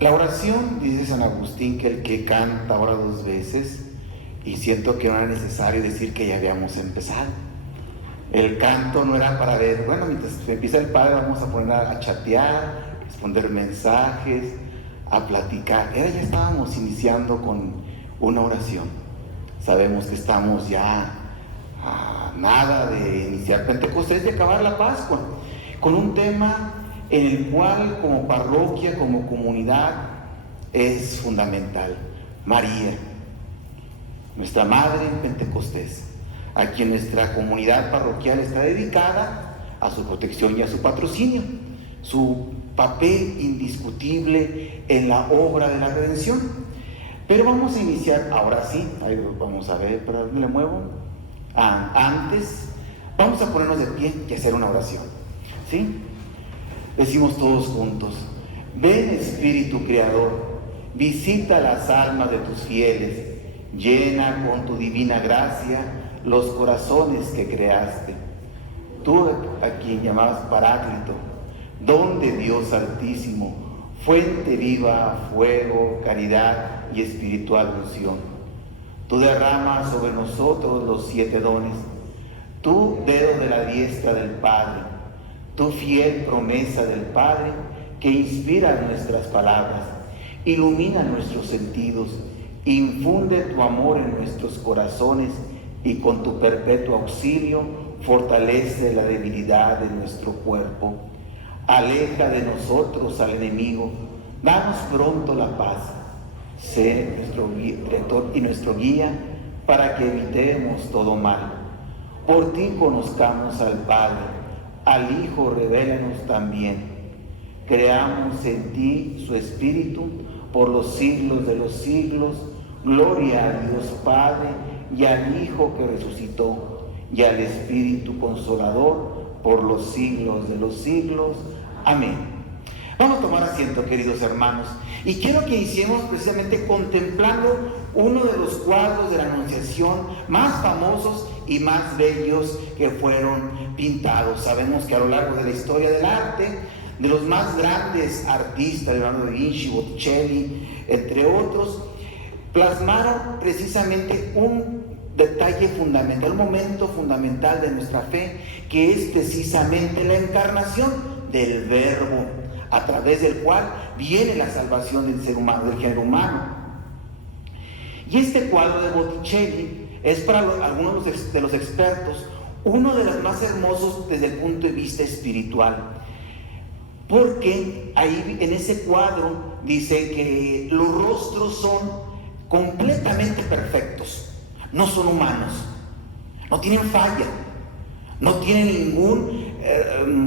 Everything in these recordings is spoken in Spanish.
La oración, dice San Agustín, que el que canta ora dos veces, y siento que no era necesario decir que ya habíamos empezado. El canto no era para ver, bueno, mientras empieza el Padre vamos a poner a chatear, responder mensajes, a platicar. Ya estábamos iniciando con una oración. Sabemos que estamos ya a nada de iniciar Pentecostés, de acabar la Pascua, con un tema en el cual como parroquia, como comunidad, es fundamental: María, nuestra Madre en Pentecostés, a quien nuestra comunidad parroquial está dedicada, a su protección y a su patrocinio, su papel indiscutible en la obra de la redención. Pero vamos a iniciar, ahora sí, ahí vamos a ver, ¿para dónde le muevo? Antes, vamos a ponernos de pie y hacer una oración, ¿sí? Decimos todos juntos: ven Espíritu Creador, visita las almas de tus fieles, llena con tu divina gracia los corazones que creaste. Tú, a quien llamabas Paráclito, don de Dios Altísimo, fuente viva, fuego, caridad y espiritual unción. Tú derramas sobre nosotros los 7 dones, tú dedo de la diestra del Padre, tu fiel promesa del Padre que inspira nuestras palabras, ilumina nuestros sentidos, infunde tu amor en nuestros corazones y con tu perpetuo auxilio fortalece la debilidad de nuestro cuerpo. Aleja de nosotros al enemigo, danos pronto la paz. Sé nuestro director y nuestro guía para que evitemos todo mal. Por ti conozcamos al Padre, al Hijo revélanos también. Creamos en ti su Espíritu por los siglos de los siglos. Gloria a Dios Padre y al Hijo que resucitó y al Espíritu Consolador por los siglos de los siglos. Amén. Vamos a tomar asiento, queridos hermanos, y quiero que iniciemos precisamente contemplando uno de los cuadros de la Anunciación más famosos y más bellos que fueron pintados. Sabemos que a lo largo de la historia del arte, de los más grandes artistas, Leonardo da Vinci, Botticelli, entre otros, plasmaron precisamente un detalle fundamental, un momento fundamental de nuestra fe, que es precisamente la encarnación del Verbo, a través del cual viene la salvación del ser humano, del género humano. Y este cuadro de Botticelli es para algunos de los expertos uno de los más hermosos desde el punto de vista espiritual, porque ahí en ese cuadro dice que los rostros son completamente perfectos, no son humanos, no tienen falla, no tienen ningún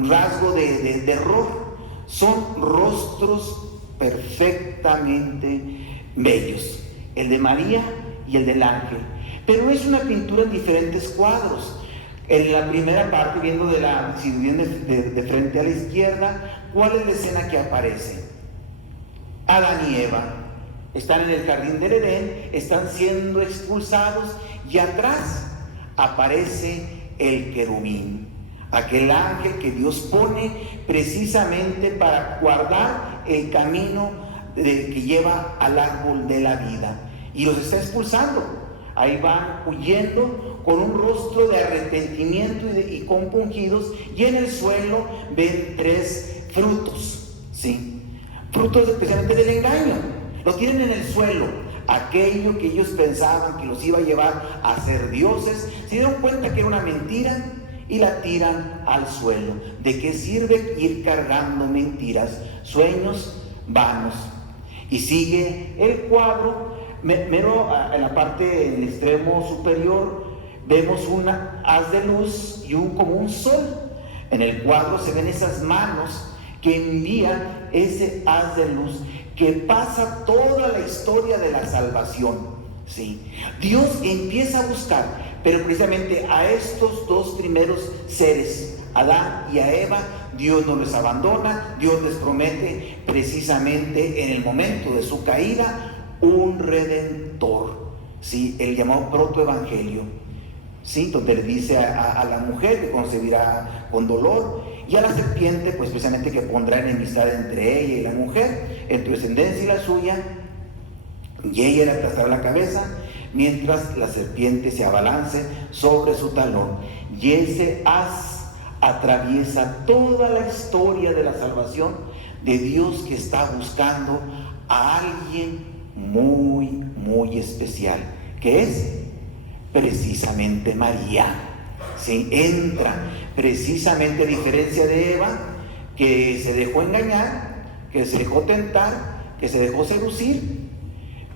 rasgo de error. Son rostros perfectamente bellos, el de María y el del ángel. Pero es una pintura en diferentes cuadros. En la primera parte, viendo si viene de frente a la izquierda, ¿cuál es la escena que aparece? Adán y Eva están en el jardín del Edén, están siendo expulsados, y atrás aparece el querubín, aquel ángel que Dios pone precisamente para guardar el camino que lleva al árbol de la vida, y los está expulsando. Ahí van huyendo con un rostro de arrepentimiento y compungidos, y en el suelo ven 3 frutos, ¿sí? Frutos especialmente del engaño. Lo tienen en el suelo. Aquello que ellos pensaban que los iba a llevar a ser dioses, se dieron cuenta que era una mentira y la tiran al suelo. ¿De qué sirve ir cargando mentiras, sueños vanos? Y sigue el cuadro, mero en la parte, en el extremo superior, vemos una haz de luz y como un sol. En el cuadro se ven esas manos que envían ese haz de luz que pasa toda la historia de la salvación, ¿sí? Dios empieza a buscar, pero precisamente a estos 2 primeros seres, Adán y a Eva, Dios no les abandona. Dios les promete precisamente en el momento de su caída un redentor, ¿sí? El llamado protoevangelio. ¿sí? Donde le dice a la mujer que concebirá con dolor, y a la serpiente, pues precisamente que pondrá enemistad entre ella y la mujer, en tu descendencia y la suya, y ella le aplastará la cabeza, mientras la serpiente se abalance sobre su talón. Y ese haz atraviesa toda la historia de la salvación de Dios, que está buscando a alguien muy, muy especial, que es precisamente María. ¿Sí? Entra precisamente, a diferencia de Eva, que se dejó engañar, que se dejó tentar, que se dejó seducir.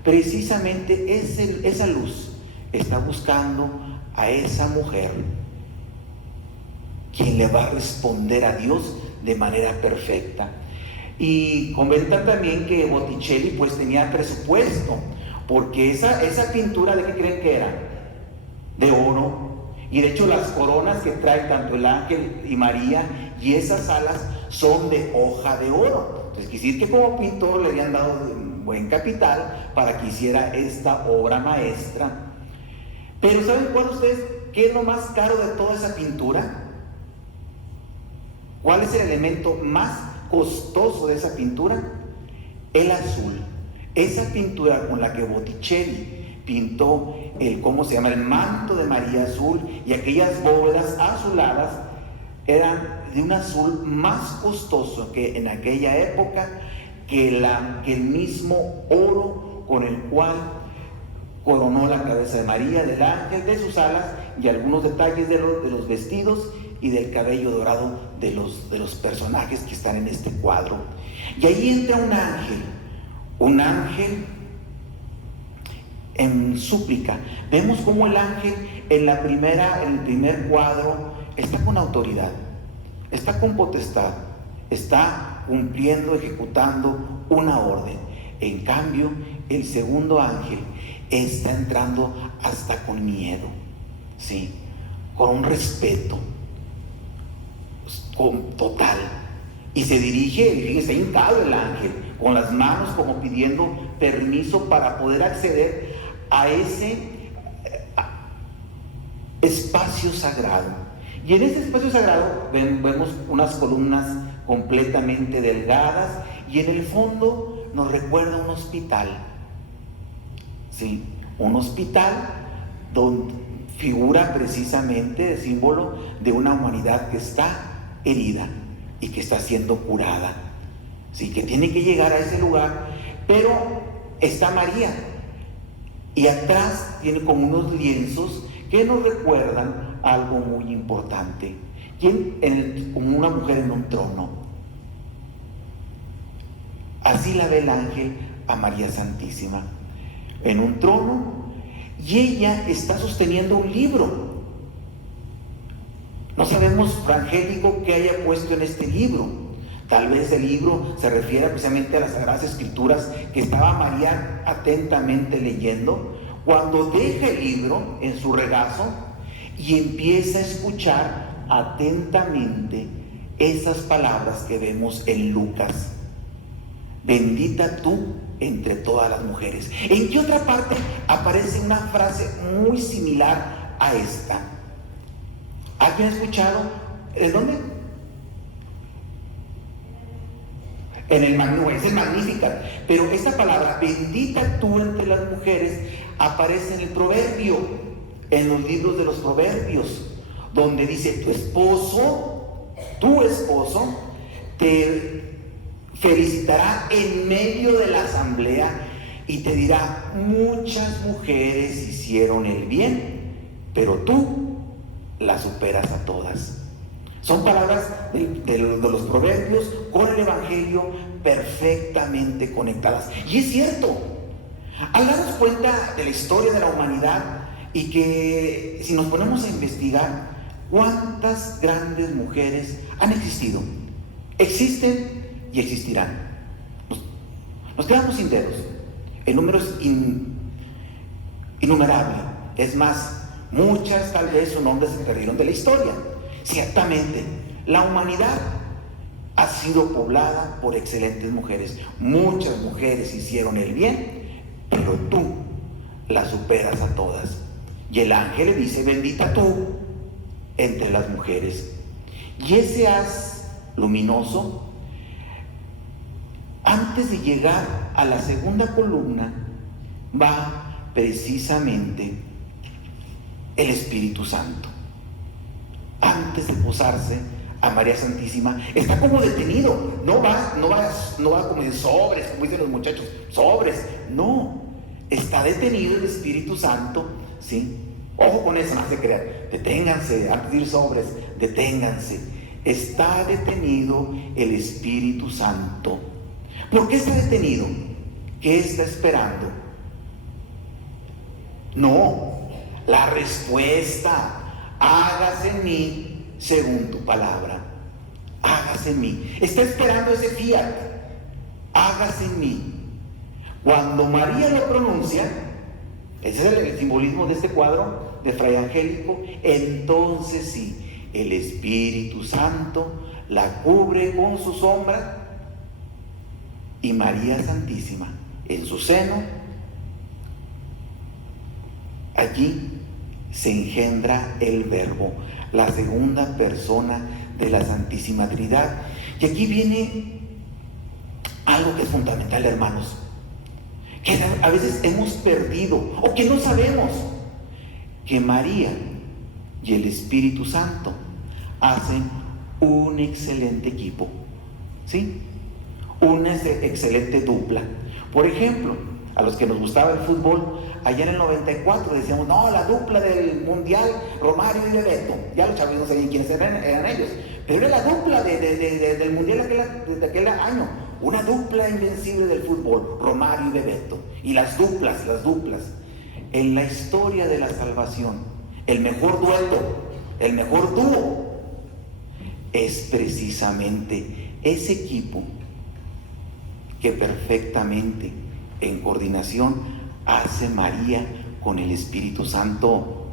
Precisamente esa luz está buscando a esa mujer, quien le va a responder a Dios de manera perfecta. Y comentan también que Botticelli pues tenía presupuesto, porque esa pintura, ¿de qué creen que era? De oro. Y de hecho las coronas que trae tanto el ángel y María y esas alas son de hoja de oro. Entonces quiere decir que como pintor le habían dado un buen capital para que hiciera esta obra maestra. Pero ¿saben cuál ustedes? ¿Qué es lo más caro de toda esa pintura? ¿Cuál es el elemento más costoso de esa pintura? El azul. Esa pintura con la que Botticelli pintó el manto de María azul, y aquellas bóvedas azuladas eran de un azul más costoso que en aquella época que el mismo oro con el cual coronó la cabeza de María, del ángel, de sus alas, y algunos detalles de los vestidos y del cabello dorado de los personajes que están en este cuadro. Y ahí entra un ángel en súplica. Vemos cómo el ángel en el primer cuadro está con autoridad, está con potestad, está cumpliendo, ejecutando una orden. En cambio, el segundo ángel está entrando hasta con miedo, ¿sí? Con un respeto total, y se dirige, está hincado el ángel, con las manos como pidiendo permiso para poder acceder a ese espacio sagrado. Y en ese espacio sagrado vemos unas columnas completamente delgadas, y en el fondo nos recuerda un hospital, ¿sí? Un hospital donde figura precisamente el símbolo de una humanidad que está herida y que está siendo curada, ¿sí? Que tiene que llegar a ese lugar, pero está María, y atrás tiene como unos lienzos que nos recuerdan algo muy importante, como una mujer en un trono. Así la ve el ángel a María Santísima, en un trono, y ella está sosteniendo un libro. No sabemos, Frangélico, qué haya puesto en este libro. Tal vez el libro se refiere precisamente a las Sagradas Escrituras que estaba María atentamente leyendo, cuando deja el libro en su regazo y empieza a escuchar atentamente esas palabras que vemos en Lucas: bendita tú entre todas las mujeres. ¿En qué otra parte aparece una frase muy similar a esta? ¿Alguien ha escuchado? ¿En dónde? Es el Magnificat. Pero esta palabra, bendita tú entre las mujeres, aparece en el proverbio, en los libros de los proverbios, donde dice: tu esposo, te felicitará en medio de la asamblea y te dirá: muchas mujeres hicieron el bien, pero tú las superas a todas. Son palabras de los proverbios con el Evangelio perfectamente conectadas. Y es cierto, al darnos cuenta de la historia de la humanidad, y que si nos ponemos a investigar cuántas grandes mujeres han existido, existen y existirán, nos quedamos sin dedos. El número es innumerable. Es más, muchas tal vez su nombre se perdieron de la historia. Ciertamente, la humanidad ha sido poblada por excelentes mujeres. Muchas mujeres hicieron el bien, pero tú las superas a todas. Y el ángel le dice: bendita tú entre las mujeres. Y ese haz luminoso, antes de llegar a la segunda columna, va precisamente el Espíritu Santo. Antes de posarse a María Santísima, está como detenido. No va como en sobres, como dicen los muchachos, sobres. No, está detenido el Espíritu Santo, ¿sí? Ojo con eso, no se crean. Deténganse, antes de ir sobres, deténganse. Está detenido el Espíritu Santo. ¿Por qué está detenido? ¿Qué está esperando? No, la respuesta: hágase en mí según tu palabra. Hágase en mí. Está esperando ese fiat. Hágase en mí. Cuando María lo pronuncia, ese es el simbolismo de este cuadro de Fray Angélico, entonces sí, el Espíritu Santo la cubre con su sombra, y María Santísima en su seno, allí se engendra el Verbo, la segunda persona de la Santísima Trinidad. Y aquí viene algo que es fundamental, hermanos, que a veces hemos perdido o que no sabemos: que María y el Espíritu Santo hacen un excelente equipo, ¿sí? Una excelente dupla. Por ejemplo, a los que nos gustaba el fútbol, allá en el 94 decíamos: no, la dupla del Mundial, Romario y Bebeto. Ya los chavos no sabían quiénes eran ellos, pero era la dupla del Mundial de aquel año. Una dupla invencible del fútbol, Romario y Bebeto. Y las duplas. En la historia de la salvación, el mejor dueto, el mejor dúo, es precisamente ese equipo que perfectamente, en coordinación, hace María con el Espíritu Santo.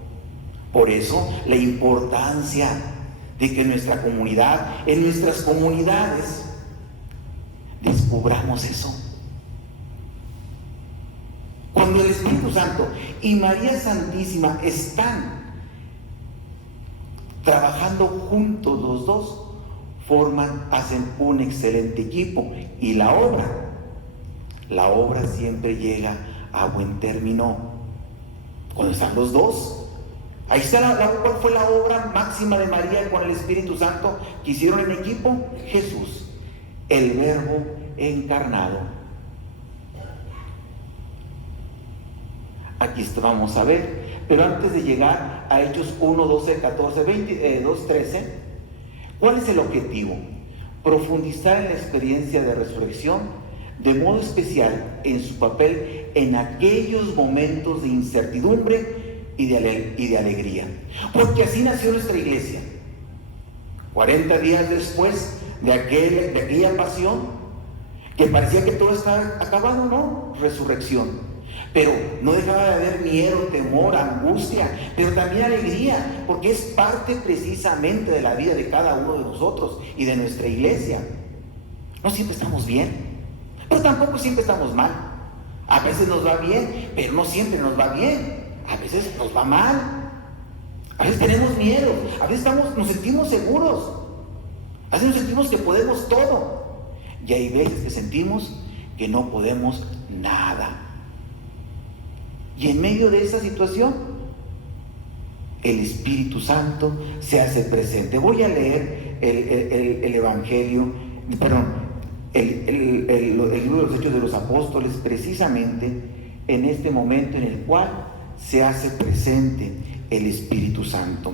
Por eso la importancia de que en nuestra comunidad, en nuestras comunidades, descubramos eso. Cuando el Espíritu Santo y María Santísima están trabajando juntos, los dos hacen un excelente equipo, y la obra siempre llega a buen término cuando están los dos. Ahí está ¿cuál fue la obra máxima de María con el Espíritu Santo que hicieron en equipo? Jesús, el Verbo encarnado. Aquí vamos a ver, pero antes de llegar a Hechos 1, 12, 14, 22, 13, ¿cuál es el objetivo? Profundizar en la experiencia de resurrección, de modo especial en su papel en aquellos momentos de incertidumbre y de alegría. Porque así nació nuestra iglesia. 40 días después de aquella pasión, que parecía que todo estaba acabado, ¿no? Resurrección. Pero no dejaba de haber miedo, temor, angustia, pero también alegría, porque es parte precisamente de la vida de cada uno de nosotros y de nuestra iglesia. No siempre estamos bien, pero tampoco siempre estamos mal. A veces nos va bien, pero no siempre nos va bien. A veces nos va mal. A veces tenemos miedo, a veces nos sentimos seguros, a veces nos sentimos que podemos todo, y hay veces que sentimos que no podemos nada. Y en medio de esa situación, el Espíritu Santo se hace presente. Voy a leer el Evangelio, el libro de los Hechos de los Apóstoles, precisamente en este momento en el cual se hace presente el Espíritu Santo.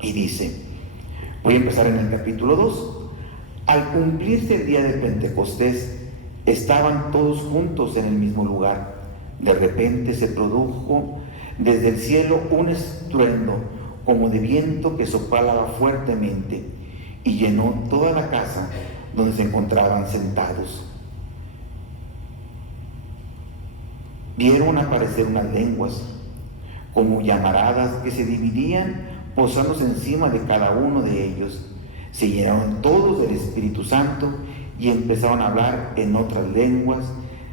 Y dice, voy a empezar en el capítulo 2. Al cumplirse el día de Pentecostés, estaban todos juntos en el mismo lugar. De repente se produjo desde el cielo un estruendo como de viento que soplaba fuertemente y llenó toda la casa donde se encontraban sentados. Vieron aparecer unas lenguas como llamaradas que se dividían posándose encima de cada uno de ellos. Se llenaron todos del Espíritu Santo y empezaron a hablar en otras lenguas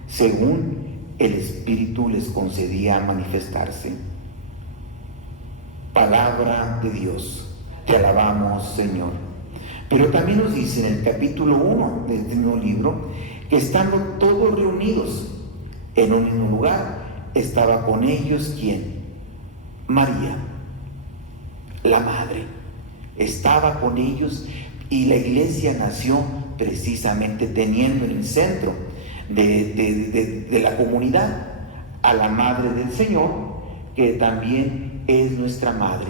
según el Espíritu les concedía manifestarse. Palabra de Dios. Te alabamos, Señor. Pero también nos dice en el capítulo 1 de este mismo libro que estando todos reunidos en un mismo lugar, estaba con ellos ¿quién? María, la madre. Estaba con ellos y la iglesia nació precisamente teniendo en el centro de la comunidad a la madre del Señor, que también es nuestra madre.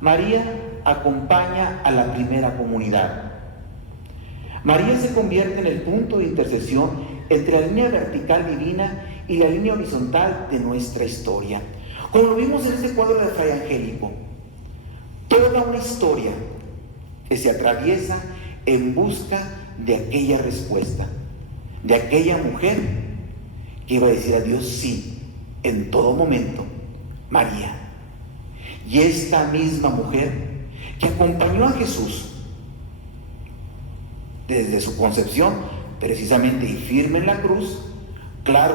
María acompaña a la primera comunidad. María se convierte en el punto de intercesión entre la línea vertical divina y la línea horizontal de nuestra historia. Como lo vimos en este cuadro de Fray Angélico, toda una historia que se atraviesa en busca de aquella respuesta, de aquella mujer que iba a decir a Dios sí en todo momento, María. Y esta misma mujer que acompañó a Jesús desde su concepción, precisamente y firme en la cruz, claro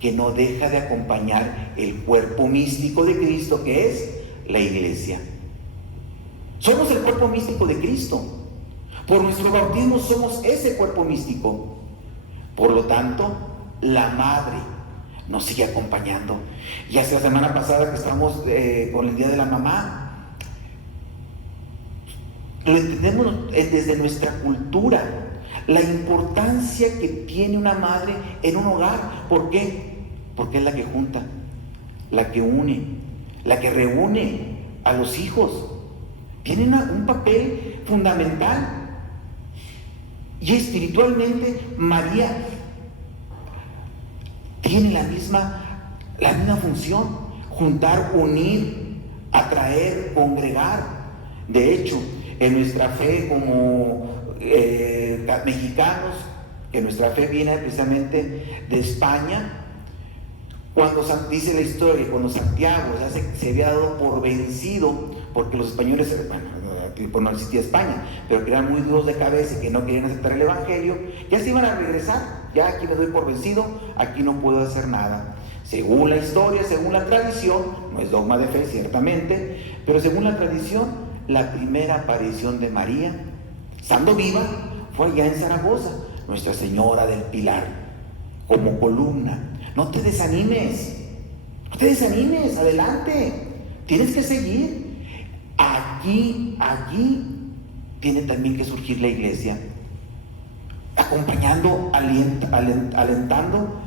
que no deja de acompañar el cuerpo místico de Cristo, que es la iglesia. Somos el cuerpo místico de Cristo. Por nuestro bautismo somos ese cuerpo místico. Por lo tanto, la madre nos sigue acompañando. Y hace la semana pasada que estamos con el Día de la Mamá, lo entendemos desde nuestra cultura, la importancia que tiene una madre en un hogar. ¿Por qué? Porque es la que junta, la que une, la que reúne a los hijos. Tiene un papel fundamental. Y espiritualmente María tiene la misma función: juntar, unir, atraer, congregar. De hecho, en nuestra fe como mexicanos, que nuestra fe viene precisamente de España, cuando dice la historia, cuando Santiago se había dado por vencido, porque los españoles, pues no existía España, pero que eran muy duros de cabeza y que no querían aceptar el evangelio, ya se iban a regresar. Ya aquí me doy por vencido, aquí no puedo hacer nada. Según la historia, según la tradición, no es dogma de fe ciertamente, pero según la tradición, la primera aparición de María, estando viva, fue allá en Zaragoza, Nuestra Señora del Pilar, como columna. No te desanimes, adelante, tienes que seguir. Allí tiene también que surgir la iglesia, acompañando, alentando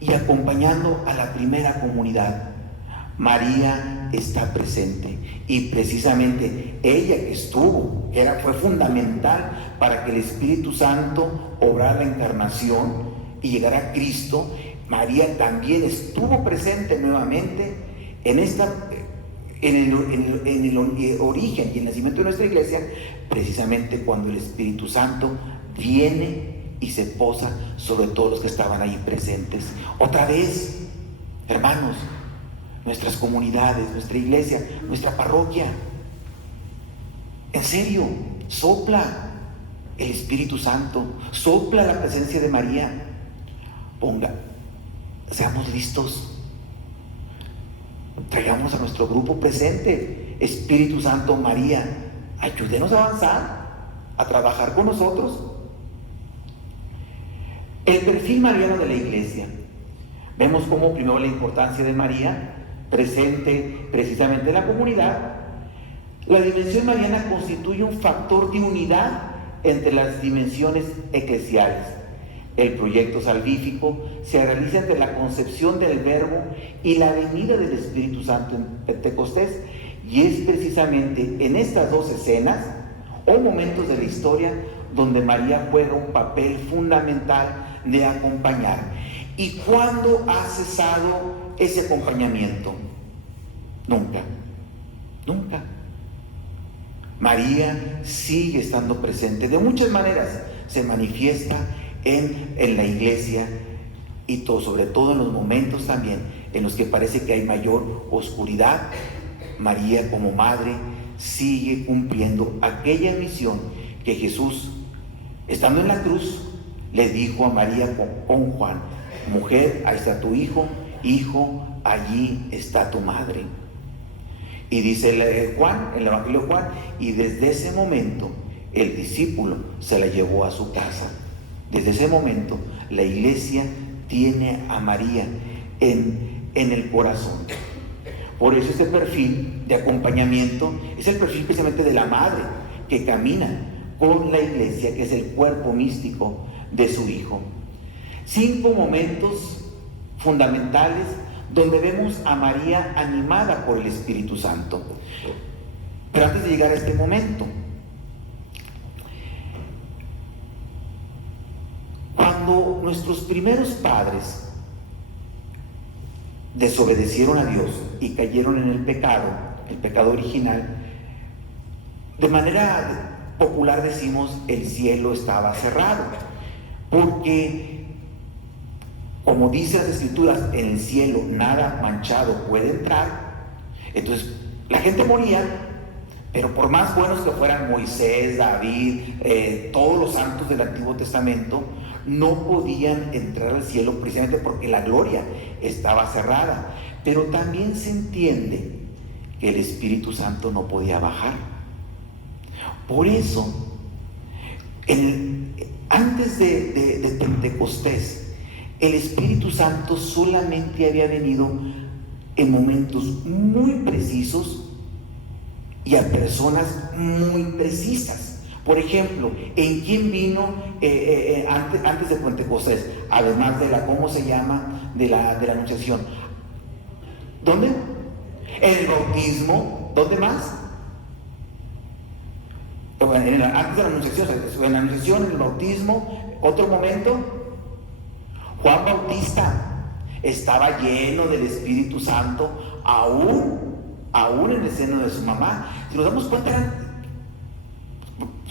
y acompañando a la primera comunidad. María está presente y precisamente ella que fue fundamental para que el Espíritu Santo obrara la encarnación y llegara a Cristo. María también estuvo presente nuevamente en el origen y el nacimiento de nuestra iglesia, precisamente cuando el Espíritu Santo viene y se posa sobre todos los que estaban ahí presentes. Otra vez, hermanos, nuestras comunidades, nuestra iglesia, nuestra parroquia, en serio, sopla el Espíritu Santo, sopla la presencia de María. Seamos listos, traigamos a nuestro grupo presente. Espíritu Santo, María, ayúdenos a avanzar, a trabajar con nosotros. El perfil mariano de la iglesia. Vemos cómo primero la importancia de María, presente precisamente en la comunidad. La dimensión mariana constituye un factor de unidad entre las dimensiones eclesiales. El proyecto salvífico se realiza entre la concepción del Verbo y la venida del Espíritu Santo en Pentecostés, y es precisamente en estas dos escenas o momentos de la historia donde María juega un papel fundamental de acompañar. ¿Y cuándo ha cesado ese acompañamiento? Nunca. María sigue estando presente de muchas maneras, se manifiesta en la iglesia y sobre todo en los momentos también en los que parece que hay mayor oscuridad. María como madre sigue cumpliendo aquella misión que Jesús, estando en la cruz, le dijo a María con Juan: mujer, ahí está tu hijo, allí está tu madre. Y dice Juan, el Evangelio de Juan, y desde ese momento el discípulo se la llevó a su casa. Desde ese momento la iglesia tiene a María en el corazón. Por eso este perfil de acompañamiento es el perfil precisamente de la madre que camina con la iglesia, que es el cuerpo místico de su Hijo. 5 momentos fundamentales donde vemos a María animada por el Espíritu Santo. Pero antes de llegar a este momento, cuando nuestros primeros padres desobedecieron a Dios y cayeron en el pecado original, de manera popular decimos el cielo estaba cerrado, porque como dice las Escrituras, en el cielo nada manchado puede entrar. Entonces la gente moría, pero por más buenos que fueran Moisés, David, todos los santos del Antiguo Testamento, no podían entrar al cielo precisamente porque la gloria estaba cerrada. Pero también se entiende que el Espíritu Santo no podía bajar. Por eso, antes de Pentecostés, el Espíritu Santo solamente había venido en momentos muy precisos y a personas muy precisas. Por ejemplo, ¿en quién vino antes de Pentecostés? Además de ¿cómo se llama? De la Anunciación. ¿Dónde? En el bautismo. ¿Dónde más? Bueno, antes de la Anunciación, en la Anunciación, en el bautismo. Otro momento, Juan Bautista estaba lleno del Espíritu Santo, aún en el seno de su mamá. Si nos damos cuenta,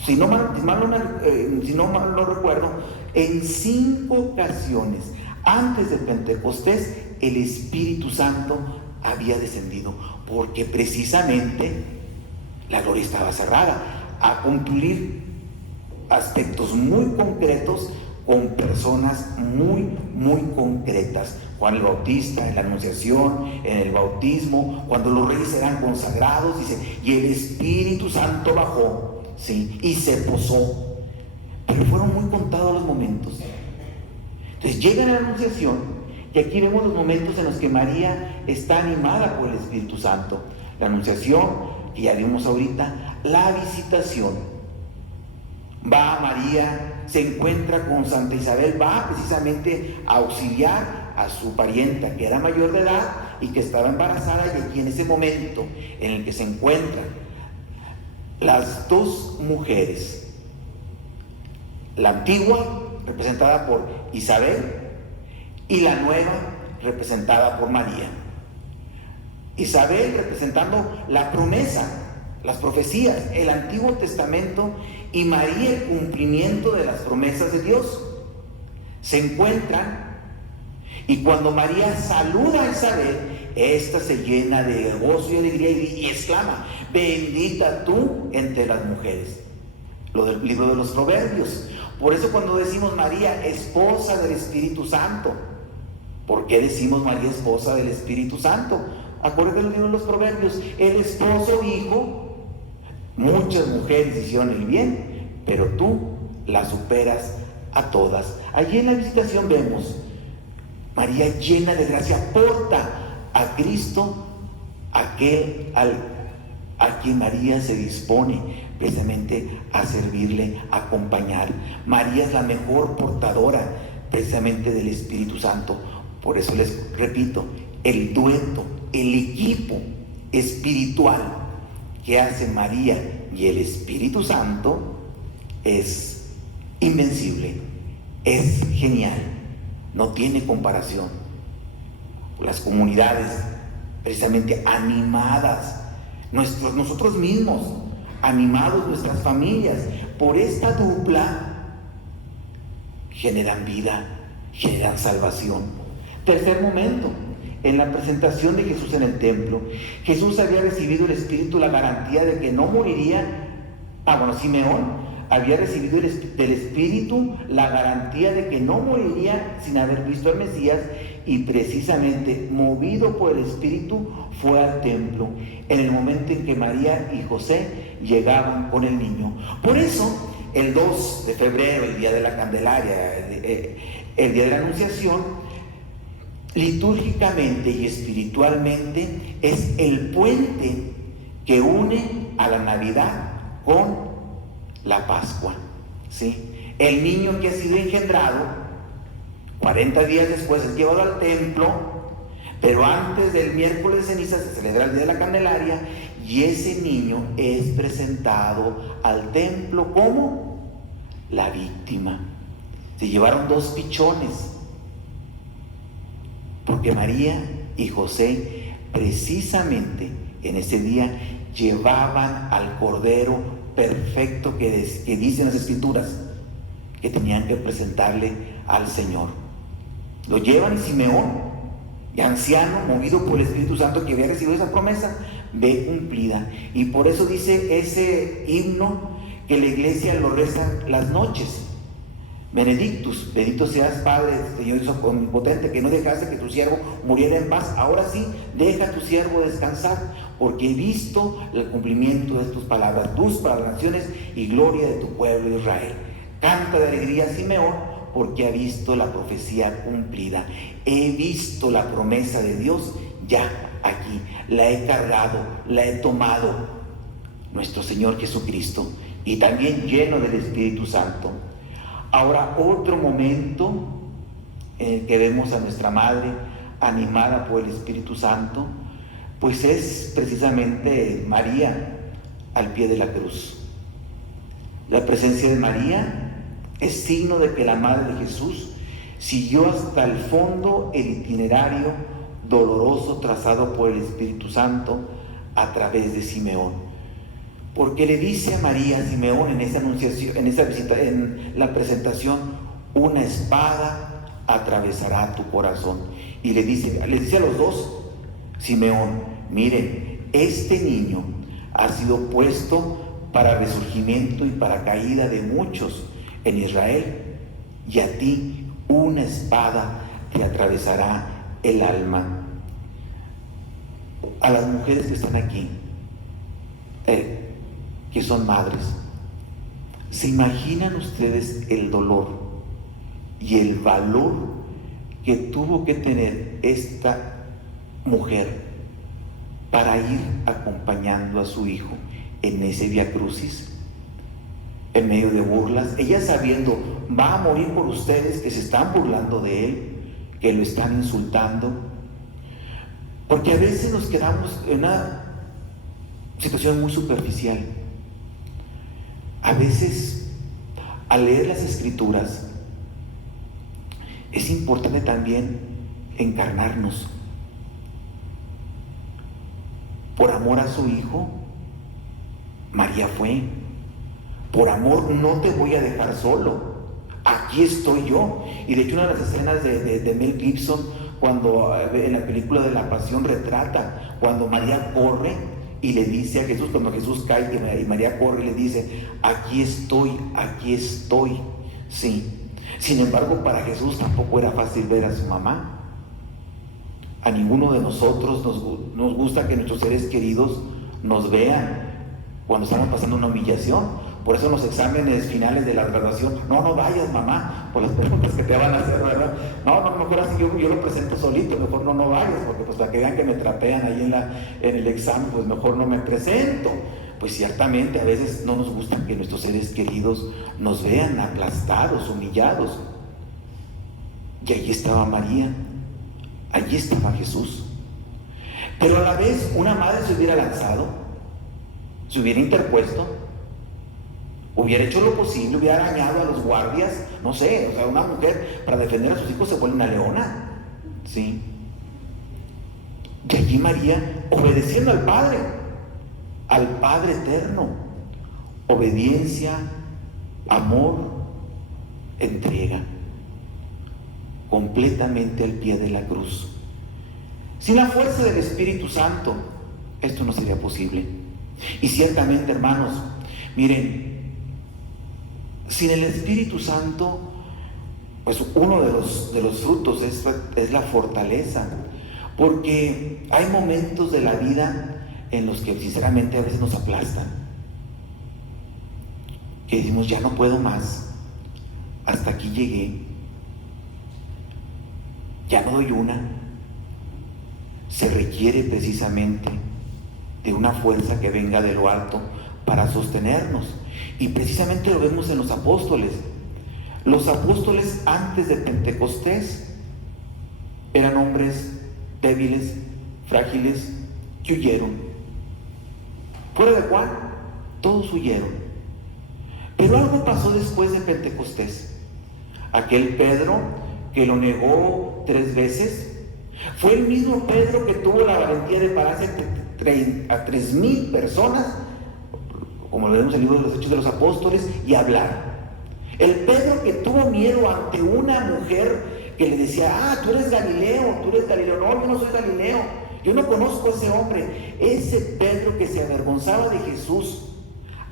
si no mal no recuerdo, en 5 ocasiones antes de Pentecostés el Espíritu Santo había descendido, porque precisamente la gloria estaba cerrada a cumplir aspectos muy concretos con personas muy, muy concretas. Juan el Bautista, en la Anunciación, en el bautismo, cuando los reyes eran consagrados, dice, y el Espíritu Santo bajó, ¿sí? Y se posó. Pero fueron muy contados los momentos. Entonces llegan a la Anunciación, y aquí vemos los momentos en los que María está animada por el Espíritu Santo. La Anunciación, que ya vimos ahorita, la visitación. Va María, se encuentra con Santa Isabel, va precisamente a auxiliar a su parienta que era mayor de edad y que estaba embarazada, y aquí en ese momento en el que se encuentran las 2 mujeres, la antigua representada por Isabel y la nueva representada por María. Isabel representando la promesa, las profecías, el Antiguo Testamento, y María el cumplimiento de las promesas de Dios. Se encuentran, y cuando María saluda a Isabel, ésta se llena de gozo y alegría y exclama, bendita tú entre las mujeres. Lo del libro de los Proverbios. Por eso cuando decimos María, esposa del Espíritu Santo, ¿por qué decimos María, esposa del Espíritu Santo? Acuérdate del libro de los Proverbios, el esposo dijo, muchas mujeres hicieron el bien, pero tú las superas a todas. Allí en la visitación vemos María llena de gracia, porta a Cristo, aquel a quien María se dispone precisamente a servirle, a acompañar. María es la mejor portadora precisamente del Espíritu Santo. Por eso les repito, el dueto, el equipo espiritual que hace María y el Espíritu Santo es invencible, es genial, no tiene comparación. Las comunidades precisamente animadas, nosotros mismos animados, nuestras familias, por esta dupla, generan vida, generan salvación. Tercer momento, en la presentación de Jesús en el templo, Jesús había recibido el Espíritu, la garantía de que no moriría. Simeón había recibido del Espíritu la garantía de que no moriría sin haber visto al Mesías, y precisamente movido por el Espíritu fue al templo en el momento en que María y José llegaban con el niño. Por eso el 2 de febrero, el día de la Candelaria, el día de la Anunciación, litúrgicamente y espiritualmente es el puente que une a la Navidad con la Pascua, ¿sí? El niño que ha sido engendrado 40 días después es llevado al templo, pero antes del miércoles de ceniza se celebra el día de la Candelaria, y ese niño es presentado al templo como la víctima. Se llevaron 2 pichones, porque María y José precisamente en ese día llevaban al Cordero perfecto que dicen las Escrituras que tenían que presentarle al Señor. Lo llevan, y Simeón, y anciano, movido por el Espíritu Santo que había recibido esa promesa, ve cumplida. Y por eso dice ese himno que la iglesia lo reza las noches: Benedictus, bendito seas, Padre, Señor Dios omnipotente, que no dejaste que tu siervo muriera en paz. Ahora sí, deja a tu siervo descansar, porque he visto el cumplimiento de tus palabras, luz para las naciones y gloria de tu pueblo Israel. Canta de alegría Simeón, porque ha visto la profecía cumplida. He visto la promesa de Dios ya aquí. La he cargado, la he tomado, nuestro Señor Jesucristo, y también lleno del Espíritu Santo. Ahora, otro momento en el que vemos a nuestra Madre animada por el Espíritu Santo, pues es precisamente María al pie de la cruz. La presencia de María es signo de que la Madre de Jesús siguió hasta el fondo el itinerario doloroso trazado por el Espíritu Santo a través de Simeón. Porque le dice a María, a Simeón, en esa anunciación, en esa visita, en la presentación: una espada atravesará tu corazón. Y les dice a los dos, Simeón: miren, este niño ha sido puesto para resurgimiento y para caída de muchos en Israel, y a ti una espada te atravesará el alma. A las mujeres que están aquí, que son madres, ¿se imaginan ustedes el dolor y el valor que tuvo que tener esta mujer para ir acompañando a su hijo en ese Vía Crucis? En medio de burlas, ella sabiendo: va a morir por ustedes, que se están burlando de él, que lo están insultando. Porque a veces nos quedamos en una situación muy superficial. A veces, al leer las Escrituras, es importante también encarnarnos. Por amor a su hijo, María fue. Por amor, no te voy a dejar solo, aquí estoy yo. Y de hecho, una de las escenas de Mel Gibson, cuando en la película de La Pasión, retrata cuando María corre y le dice a Jesús, cuando Jesús cae y María corre y le dice: aquí estoy, sí. Sin embargo, para Jesús tampoco era fácil ver a su mamá. A ninguno de nosotros nos gusta que nuestros seres queridos nos vean cuando estamos pasando una humillación. Por eso en los exámenes finales de la graduación: no vayas, mamá, por las preguntas que te van a hacer, ¿verdad? No, mejor así yo lo presento solito, mejor no vayas, porque pues para que vean que me trapean ahí en el examen, pues mejor no me presento. Pues ciertamente a veces no nos gusta que nuestros seres queridos nos vean aplastados, humillados. Y allí estaba María, allí estaba Jesús. Pero a la vez una madre se hubiera lanzado, se hubiera interpuesto, hubiera hecho lo posible, hubiera arañado a los guardias, no sé, o sea, una mujer para defender a sus hijos se vuelve una leona, ¿sí? Y allí María, obedeciendo al Padre eterno, obediencia, amor, entrega, completamente al pie de la cruz. Sin la fuerza del Espíritu Santo, esto no sería posible. Y ciertamente, hermanos, miren, Sin el Espíritu Santo, pues uno de los frutos es la fortaleza, porque hay momentos de la vida en los que sinceramente a veces nos aplastan, que decimos ya no puedo más, hasta aquí llegué, ya no doy una. Se requiere precisamente de una fuerza que venga de lo alto para sostenernos, y precisamente lo vemos en los apóstoles. Los apóstoles antes de Pentecostés eran hombres débiles, frágiles, que huyeron. Fuera de Juan, todos huyeron. Pero algo pasó después de Pentecostés. Aquel Pedro que lo negó 3 veces, fue el mismo Pedro que tuvo la valentía de pararse a 3,000 personas, como lo vemos en el libro de los Hechos de los Apóstoles, y hablar. El Pedro que tuvo miedo ante una mujer que le decía, tú eres Galileo. No, yo no soy Galileo, yo no conozco a ese hombre. Ese Pedro que se avergonzaba de Jesús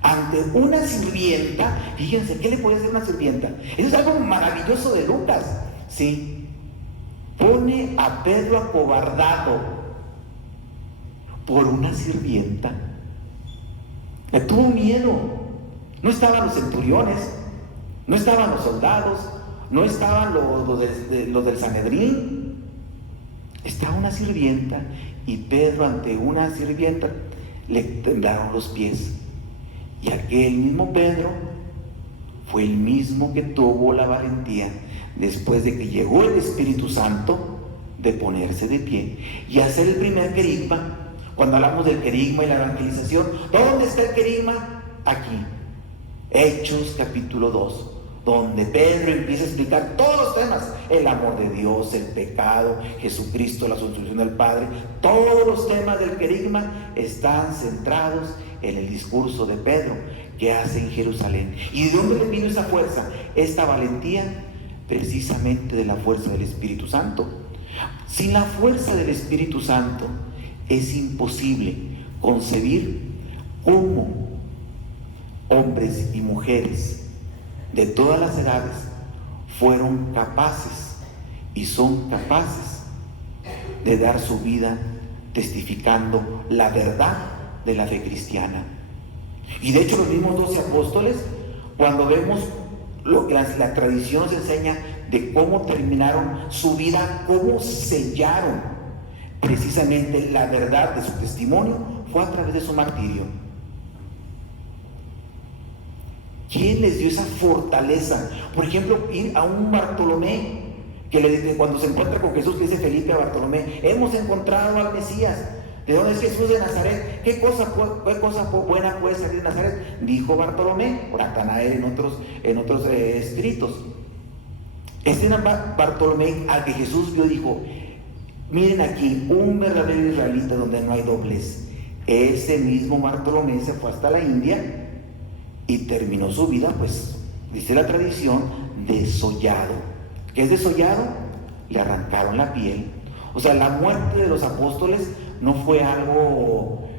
ante una sirvienta. Fíjense, ¿qué le puede hacer una sirvienta? Eso es algo maravilloso de Lucas, ¿sí? Pone a Pedro acobardado por una sirvienta. Le tuvo miedo. No estaban los centuriones, no estaban los soldados, no estaban los del Sanedrín. Estaba una sirvienta, y Pedro ante una sirvienta le temblaron los pies. Y aquel mismo Pedro fue el mismo que tuvo la valentía, después de que llegó el Espíritu Santo, de ponerse de pie y hacer el primer querigma. Cuando hablamos del querigma y la evangelización, ¿dónde está el querigma? Aquí, Hechos capítulo 2, donde Pedro empieza a explicar todos los temas: el amor de Dios, el pecado, Jesucristo, la solución del Padre. Todos los temas del querigma están centrados en el discurso de Pedro que hace en Jerusalén. ¿Y de dónde le vino esa fuerza, esta valentía? Precisamente de la fuerza del Espíritu Santo. Sin la fuerza del Espíritu Santo es imposible concebir cómo hombres y mujeres de todas las edades fueron capaces y son capaces de dar su vida testificando la verdad de la fe cristiana. Y de hecho los mismos 12 apóstoles, cuando vemos lo que la tradición nos enseña de cómo terminaron su vida, cómo sellaron precisamente la verdad de su testimonio, fue a través de su martirio. ¿Quién les dio esa fortaleza? Por ejemplo, ir a un Bartolomé, que cuando se encuentra con Jesús, le dice Felipe a Bartolomé: hemos encontrado al Mesías. ¿De dónde es Jesús? De Nazaret. ¿Qué cosa buena puede salir de Nazaret? Dijo Bartolomé, por Natanael en otros escritos. Este Bartolomé al que Jesús vio dijo: miren aquí, un verdadero israelita donde no hay doblez. Ese mismo Bartolomé se fue hasta la India y terminó su vida, pues, dice la tradición, desollado. ¿Qué es desollado? Le arrancaron la piel. O sea, la muerte de los apóstoles no fue algo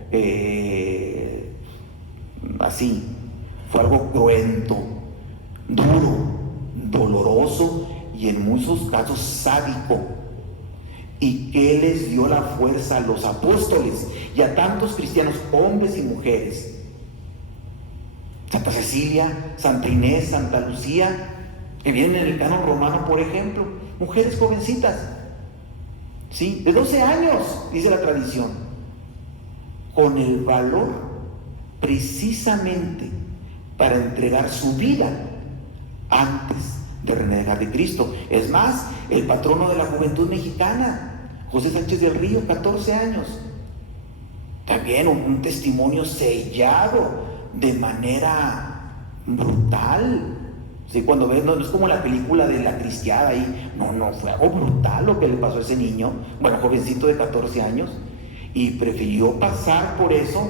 así, fue algo cruento, duro, doloroso y en muchos casos sádico. ¿Y qué les dio la fuerza a los apóstoles y a tantos cristianos, hombres y mujeres? Santa Cecilia, Santa Inés, Santa Lucía, que vienen en el canon romano, por ejemplo, mujeres jovencitas, ¿sí? De 12 años, dice la tradición, con el valor precisamente para entregar su vida antes de renegar de Cristo. Es más, el patrono de la juventud mexicana, José Sánchez del Río, 14 años, también un testimonio sellado de manera brutal. ¿Sí? Cuando ves, no es como la película de La Cristiada ahí, no, fue algo brutal lo que le pasó a ese niño, bueno, jovencito de 14 años, y prefirió pasar por eso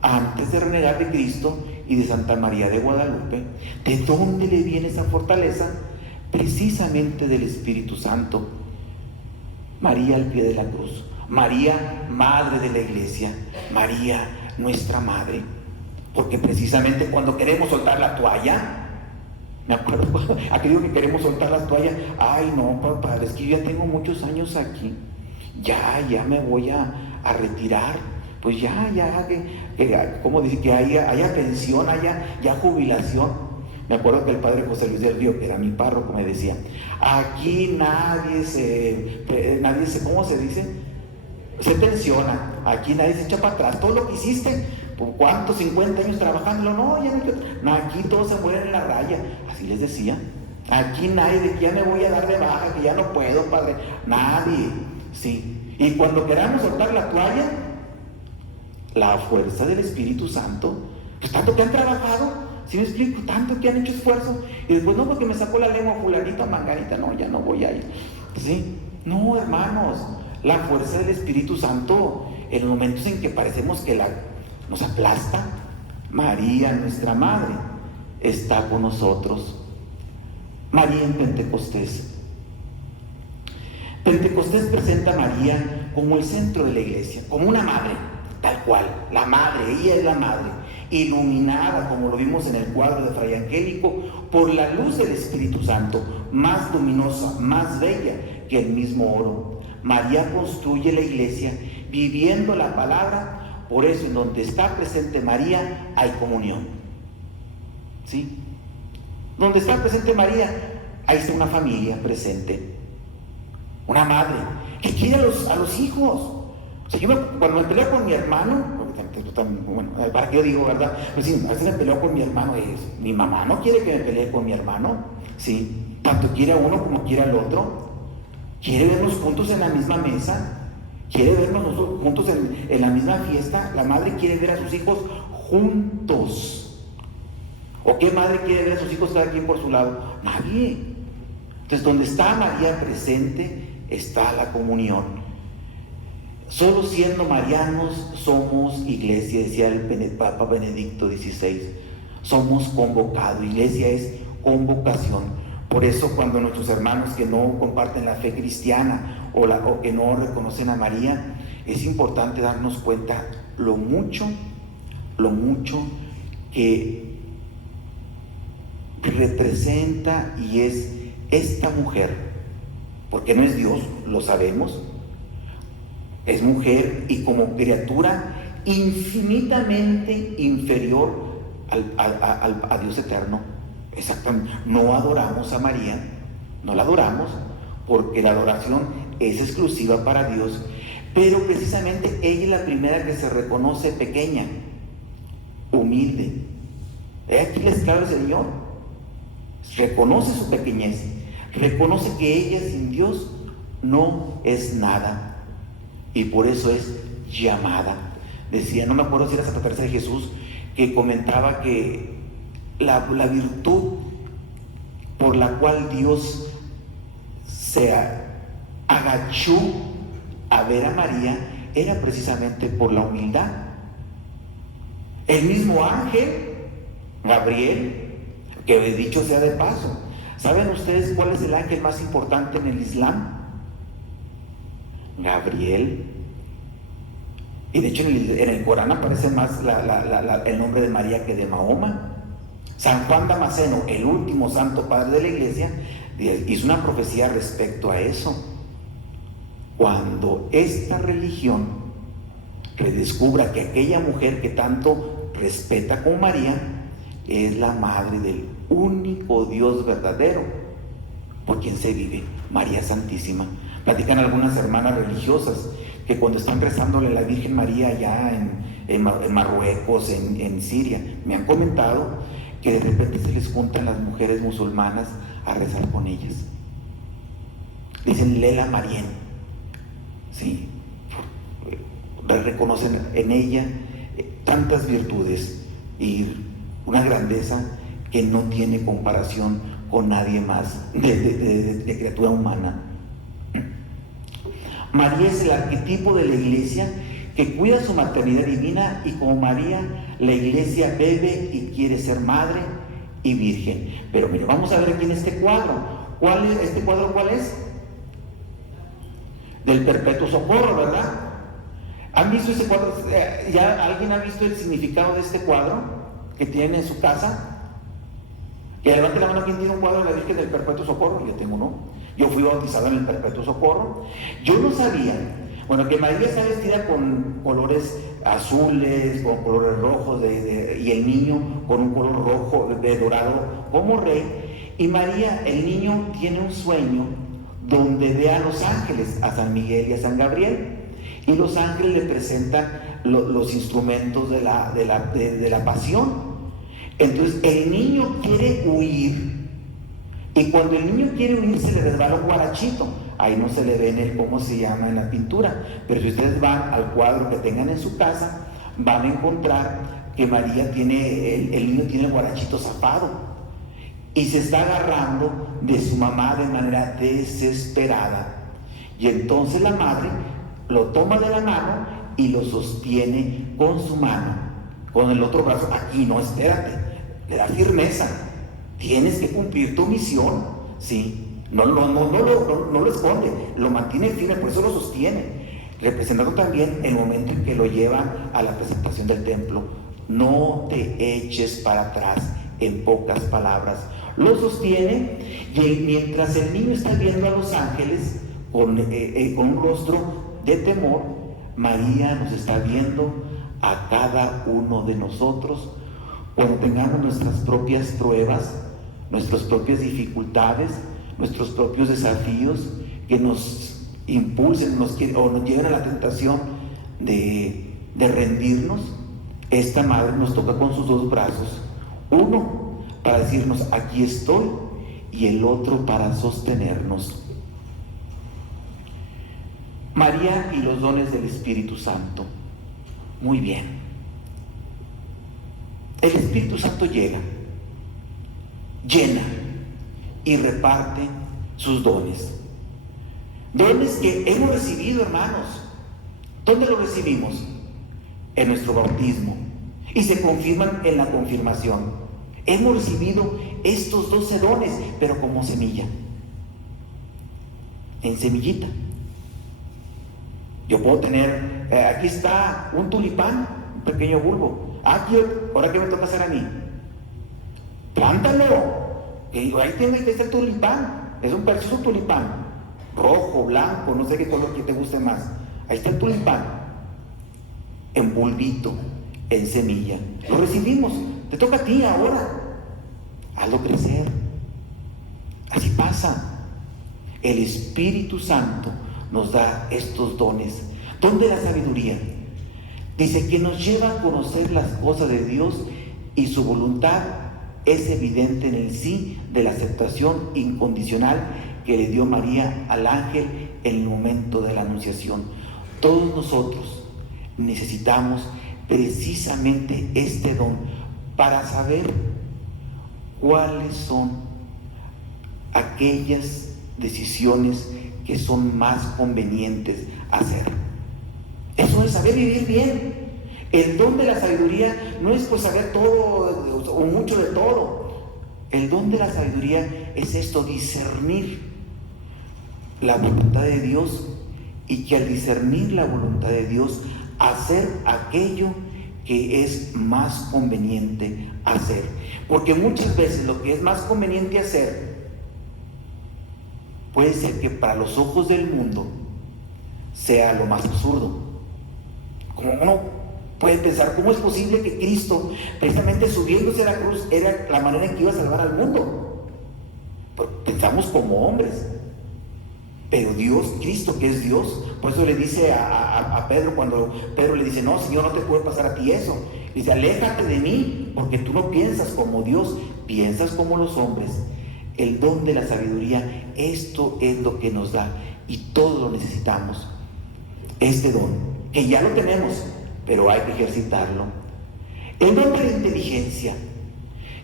antes de renegar de Cristo y de Santa María de Guadalupe. ¿De dónde le viene esa fortaleza? Precisamente del Espíritu Santo. María al pie de la cruz, María, madre de la iglesia, María, nuestra madre. Porque precisamente cuando queremos soltar la toalla, Me acuerdo, aquello que queremos soltar las toallas. Ay, no, papá, es que yo ya tengo muchos años aquí. Ya me voy a retirar. Pues ya, como dice, que haya pensión, haya ya jubilación. Me acuerdo que el padre José Luis del Río, que era mi párroco, me decía: aquí nadie se, ¿cómo se dice? Se pensiona, aquí nadie se echa para atrás. Todo lo que hiciste, ¿por cuántos? 50 años trabajando, no, ya no, aquí todos se mueren en la raya. Así les decía. Aquí nadie, de que ya me voy a dar de baja, que ya no puedo, padre. Nadie, sí. Y cuando queramos soltar la toalla, la fuerza del Espíritu Santo, pues tanto que han trabajado, ¿sí me explico? Tanto que han hecho esfuerzo, y después no, porque me sacó la lengua fulanita, manganita, no, ya no voy a ir. ¿Sí? No, hermanos, la fuerza del Espíritu Santo, en los momentos en que parecemos que nos aplasta, María, nuestra Madre, está con nosotros. María en Pentecostés. Pentecostés presenta a María como el centro de la iglesia, como una madre, tal cual, la madre, ella es la madre, iluminada, como lo vimos en el cuadro de Fray Angélico, por la luz del Espíritu Santo, más luminosa, más bella que el mismo oro. María construye la iglesia viviendo la palabra, por eso en donde está presente María hay comunión. ¿Sí? Donde está presente María, ahí está una familia presente, una madre que quiere a los hijos. O sea, cuando me peleo con mi hermano, bueno, para qué yo digo, ¿verdad? Pues sí, a veces me peleo con mi hermano, mi mamá no quiere que me pelee con mi hermano, ¿sí? Tanto quiere a uno como quiere al otro. Quiere vernos juntos en la misma mesa, quiere vernos nosotros juntos en la misma fiesta. La madre quiere ver a sus hijos juntos. ¿O qué madre quiere ver a sus hijos cada quien por su lado? Nadie. Entonces, donde está María presente, está la comunión. Solo siendo marianos somos iglesia, decía el Papa Benedicto XVI. Somos convocados. Iglesia es convocación. Por eso, cuando nuestros hermanos que no comparten la fe cristiana o que no reconocen a María, es importante darnos cuenta lo mucho que representa y es esta mujer, porque no es Dios, lo sabemos, es mujer y como criatura infinitamente inferior a Dios eterno. Exactamente, no adoramos a María, no la adoramos, porque la adoración es exclusiva para Dios, pero precisamente ella es la primera que se reconoce pequeña, humilde. Aquí la esclava del Señor reconoce su pequeñez, reconoce que ella sin Dios no es nada, y por eso es llamada. Decía, no me acuerdo si era Santa Teresa de Jesús, que comentaba que la virtud por la cual Dios se agachó a ver a María era precisamente por la humildad. El mismo ángel Gabriel, que dicho sea de paso, ¿saben ustedes cuál es el ángel más importante en el Islam? Gabriel. Y de hecho en el Corán aparece más el nombre de María que de Mahoma. San Juan Damasceno, el último santo padre de la iglesia, hizo una profecía respecto a eso. Cuando esta religión redescubra que aquella mujer que tanto respeta como María es la madre del único Dios verdadero por quien se vive, María Santísima. Platican algunas hermanas religiosas que cuando están rezándole a la Virgen María allá en Marruecos, en Siria, me han comentado que de repente se les juntan las mujeres musulmanas a rezar con ellas. Dicen Lela Marien, ¿sí? Reconocen en ella tantas virtudes y una grandeza que no tiene comparación con nadie más de criatura humana. María es el arquetipo de la iglesia que cuida su maternidad divina, y como María, la iglesia bebe y quiere ser madre y virgen. Pero mire, vamos a ver aquí en este cuadro. ¿Este cuadro cuál es? Del Perpetuo Socorro, ¿verdad? ¿Han visto ese cuadro? ¿Ya alguien ha visto el significado de este cuadro que tiene en su casa? Que levante la mano quien tiene un cuadro de la Virgen del Perpetuo Socorro. Yo tengo uno. Yo fui bautizado en el Perpetuo Socorro. Yo no sabía, bueno, que María está vestida con colores azules, con colores rojos, y el niño con un color rojo, de dorado, como rey. Y María, el niño, tiene un sueño donde ve a los ángeles, a San Miguel y a San Gabriel. Y los ángeles le presentan los instrumentos de la pasión. Entonces el niño quiere huir, y cuando el niño quiere huir se le resbala un guarachito. Ahí no se le ve en cómo se llama en la pintura, pero si ustedes van al cuadro que tengan en su casa, van a encontrar que María tiene, el niño tiene el guarachito zafado y se está agarrando de su mamá de manera desesperada. Y entonces la madre lo toma de la mano y lo sostiene con su mano, con el otro brazo. Aquí no, espérate, le da firmeza. Tienes que cumplir tu misión, ¿sí? No lo esconde, lo mantiene firme, por eso lo sostiene. Representando también el momento en que lo llevan a la presentación del templo. No te eches para atrás, en pocas palabras. Lo sostiene, y mientras el niño está viendo a los ángeles con un rostro de temor, María nos está viendo a cada uno de nosotros cuando tengamos nuestras propias pruebas, nuestras propias dificultades, nuestros propios desafíos que nos impulsen o nos lleven a la tentación de rendirnos. Esta madre nos toca con sus dos brazos, uno para decirnos aquí estoy, y el otro para sostenernos. María y los dones del Espíritu Santo. Muy bien. El Espíritu Santo llega, llena y reparte sus dones. Dones que hemos recibido, hermanos. ¿Dónde los recibimos? En nuestro bautismo. Y se confirman en la confirmación. Hemos recibido estos 12 dones, pero como semilla. En semillita. Yo puedo tener, aquí está un tulipán, un pequeño bulbo. Aquí, ahora que me toca hacer a mí, plántalo. Y digo, ahí está el tulipán, es un precioso tulipán, rojo, blanco, no sé qué color que te guste más. Ahí está el tulipán, en bulbito, en semilla. Lo recibimos, te toca a ti ahora. Hazlo crecer. Así pasa. El Espíritu Santo nos da estos dones. Don de la sabiduría. Dice que nos lleva a conocer las cosas de Dios, y su voluntad es evidente en el sí de la aceptación incondicional que le dio María al ángel en el momento de la anunciación. Todos nosotros necesitamos precisamente este don para saber cuáles son aquellas decisiones que son más convenientes hacer. Eso es saber vivir bien. El don de la sabiduría no es pues saber todo o mucho de todo. El don de la sabiduría es esto, discernir la voluntad de Dios, y que al discernir la voluntad de Dios, hacer aquello que es más conveniente hacer. Porque muchas veces lo que es más conveniente hacer puede ser que para los ojos del mundo sea lo más absurdo. Como uno puede pensar, ¿cómo es posible que Cristo, precisamente subiéndose a la cruz, era la manera en que iba a salvar al mundo? Pues pensamos como hombres, pero Dios, Cristo, que es Dios, por eso le dice a Pedro, cuando Pedro le dice, no, Señor, no te puede pasar a ti eso. Dice, aléjate de mí, porque tú no piensas como Dios, piensas como los hombres. El don de la sabiduría, esto es lo que nos da, y todos lo necesitamos. Este don, que ya lo tenemos, pero hay que ejercitarlo. El don de la inteligencia,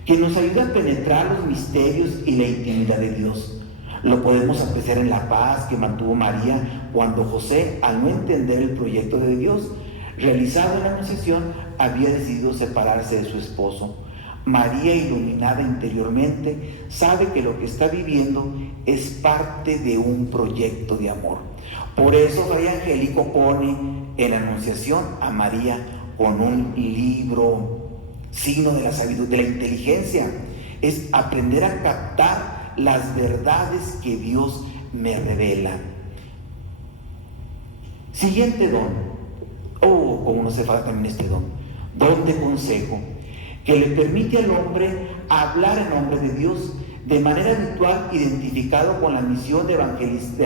que nos ayuda a penetrar los misterios y la intimidad de Dios. Lo podemos apreciar en la paz que mantuvo María cuando José, al no entender el proyecto de Dios realizado en la Anunciación, había decidido separarse de su esposo. María, iluminada interiormente, sabe que lo que está viviendo es parte de un proyecto de amor. Por eso Fray Angélico pone en la Anunciación a María con un libro, signo de la sabiduría, de la inteligencia. es aprender a captar las verdades que Dios me revela. Siguiente don, como no se falta también este don de consejo, que le permite al hombre hablar en nombre de Dios de manera habitual, identificado con la misión de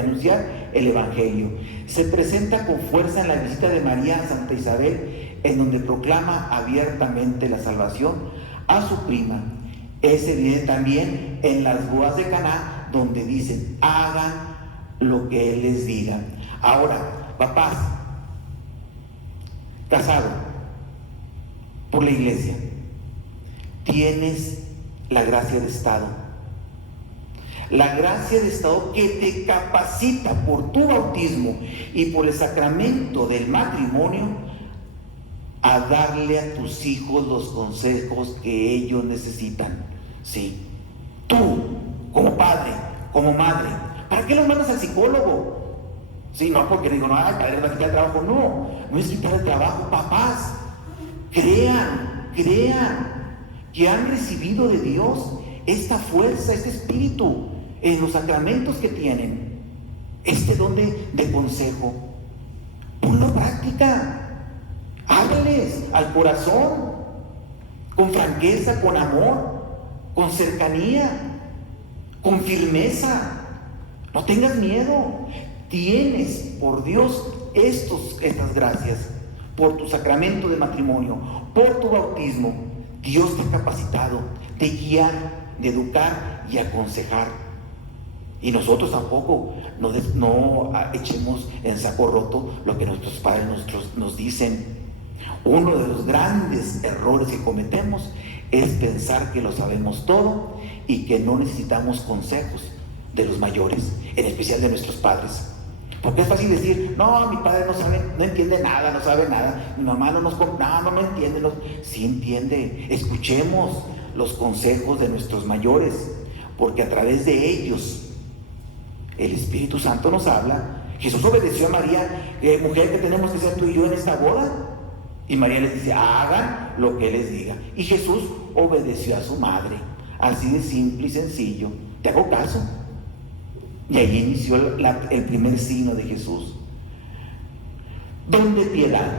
anunciar el Evangelio. Se presenta con fuerza en la visita de María a Santa Isabel, en donde proclama abiertamente la salvación a su prima. Es evidente también en las bodas de Caná, donde dicen: hagan lo que Él les diga. Ahora, papás, casado por la iglesia, tienes la gracia de Estado. La gracia de Estado que te capacita por tu bautismo y por el sacramento del matrimonio a darle a tus hijos los consejos que ellos necesitan. Sí, tú, como padre, como madre, ¿para qué los mandas al psicólogo? Sí, no porque digo, no, padre, no va a quitar el trabajo. No es quitar el trabajo. Papás, crean que han recibido de Dios esta fuerza, este espíritu en los sacramentos que tienen, este don de consejo. Ponlo en práctica, háblales al corazón, con franqueza, con amor, con cercanía, con firmeza. No tengas miedo. Tienes por Dios estas gracias, por tu sacramento de matrimonio, por tu bautismo. Dios te ha capacitado de guiar, de educar y aconsejar. Y nosotros tampoco no echemos en saco roto lo que nuestros padres nos dicen. Uno de los grandes errores que cometemos es pensar que lo sabemos todo y que no necesitamos consejos de los mayores, en especial de nuestros padres. Porque es fácil decir: no, mi padre no sabe, no entiende nada, no sabe nada, mi mamá no me entiende. Sí entiende. Escuchemos los consejos de nuestros mayores, porque a través de ellos el Espíritu Santo nos habla. Jesús obedeció a María: mujer, ¿qué tenemos que hacer tú y yo en esta boda? Y María les dice: hagan lo que Él les diga. Y Jesús obedeció a su madre, así de simple y sencillo. ¿Te hago caso? Y ahí inició el primer signo de Jesús. Don de piedad.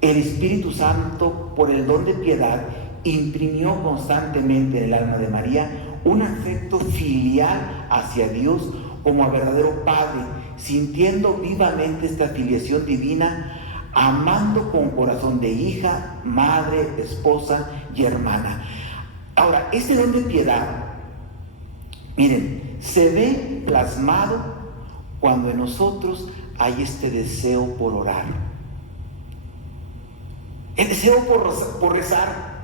El Espíritu Santo, por el don de piedad, imprimió constantemente en el alma de María un afecto filial hacia Dios como a verdadero Padre, sintiendo vivamente esta filiación divina, amando con corazón de hija, madre, esposa y hermana. Ahora, este don de piedad, miren, se ve plasmado cuando en nosotros hay este deseo por orar, el deseo por rezar,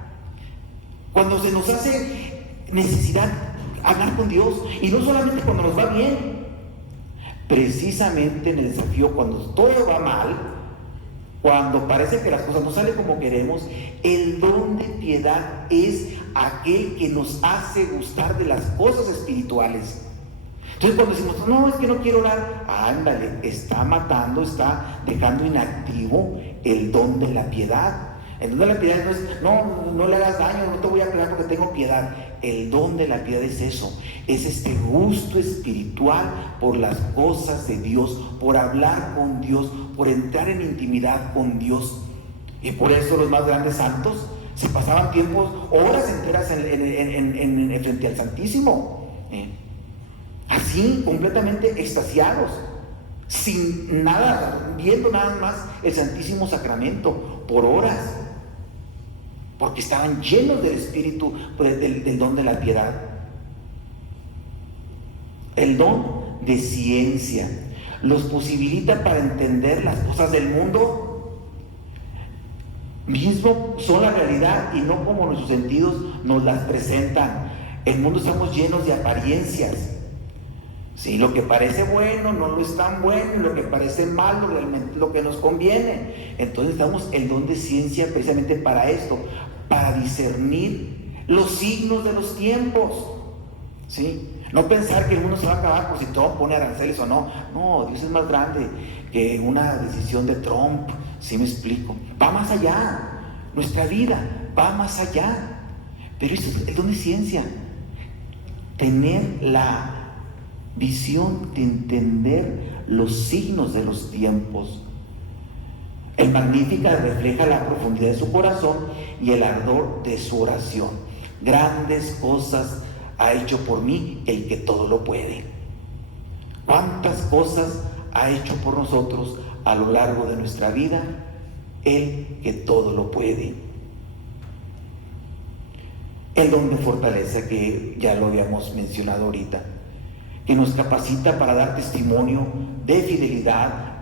cuando se nos hace necesidad hablar con Dios, y no solamente cuando nos va bien, precisamente en el desafío, cuando todo va mal, cuando parece que las cosas no salen como queremos. El don de piedad es aquel que nos hace gustar de las cosas espirituales. Entonces, cuando decimos: no, es que no quiero orar, ándale, está matando, está dejando inactivo el don de la piedad. El don de la piedad no es: no le hagas daño, no te voy a pegar porque tengo piedad. El don de la piedad es eso, es este gusto espiritual por las cosas de Dios, por hablar con Dios, por entrar en intimidad con Dios. Y por eso los más grandes santos se pasaban tiempos, horas enteras en frente al Santísimo, así, completamente extasiados, sin nada, viendo nada más el Santísimo Sacramento por horas, porque estaban llenos del espíritu, del don de la piedad. El don de ciencia los posibilita para entender las cosas del mundo mismo, son la realidad y no como nuestros sentidos nos las presentan. El mundo estamos llenos de apariencias. Sí, lo que parece bueno no lo es tan bueno, y lo que parece malo realmente lo que nos conviene. Entonces necesitamos el don de ciencia precisamente para esto, para discernir los signos de los tiempos. ¿Sí? No pensar que el mundo se va a acabar por si Trump pone aranceles o no. No, Dios es más grande que una decisión de Trump. ¿Sí me explico? Va más allá. Nuestra vida va más allá. Pero esto es el don de ciencia. tener la visión de entender los signos de los tiempos. El Magnificat refleja la profundidad de su corazón y el ardor de su oración. Grandes cosas ha hecho por mí el que todo lo puede. ¿Cuántas cosas ha hecho por nosotros a lo largo de nuestra vida el que todo lo puede? El don de fortaleza, que ya lo habíamos mencionado ahorita, que nos capacita para dar testimonio de fidelidad